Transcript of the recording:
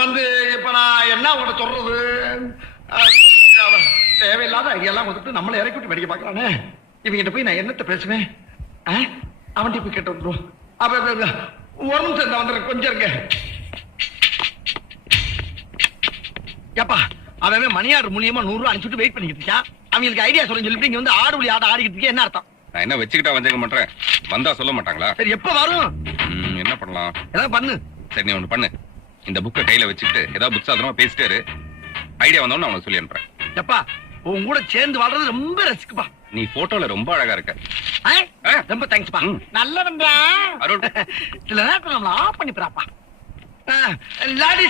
வந்து இப்ப நான் என்ன உங்கள்ட்ட சொல்றது? தேவையில்லாத ஐடியாலாம் வந்துட்டு நம்மளை இறக்கி விட்டு படிக்க பாக்குறானே. இவங்கிட்ட போய் நான் என்னத்த பேசுவேன்? அவன்கிட்ட போய் கேட்டு வந்துடும். ஒரு நிமிஷம் வந்துடுறேன், கொஞ்சம் இருங்க. ஏப்பா அவன் மணியார் மூலியமா 100 ரூபா அனுப்பிச்சுட்டு வெயிட் பண்ணிக்கிட்டு இருக்கா. அவங்களுக்கு ஐடியா சொல்ல சொல்லிட்டு இங்க வந்து ஆடு புலி ஆட ஆடிக்கிட்டு இருக்கே, என்ன அர்த்தம்? நான் என்ன வச்சுக்கிட்டா வஞ்சகம் பண்றேன்? வந்தா சொல்ல மாட்டாங்களா? சரி எப்ப வரும்? என்ன பண்ணலாம்? ஏதாவது பண்ணு. சரி நீ ஒண்ணு பண்ணு, இந்த புக்கை கையில வச்சுட்டு ஏதாவது புக் சாதனமா பேசிட்டாரு, ஐடியா வந்தோன்னு அவனுக்கு சொல்லி அனுப்புறேன். எப்பா உன் கூட சேர்ந்து வாழ்றது ரொம்ப ரசிக்குப்பா. நீ போட்டோல ரொம்ப அழகா இருக்க. ரொம்ப தேங்க்ஸ்பா. நல்லவன்டா. அருள் சில நேரத்துல நம்மள ஆஃப் பண்ணி போறாப்பா. லாடி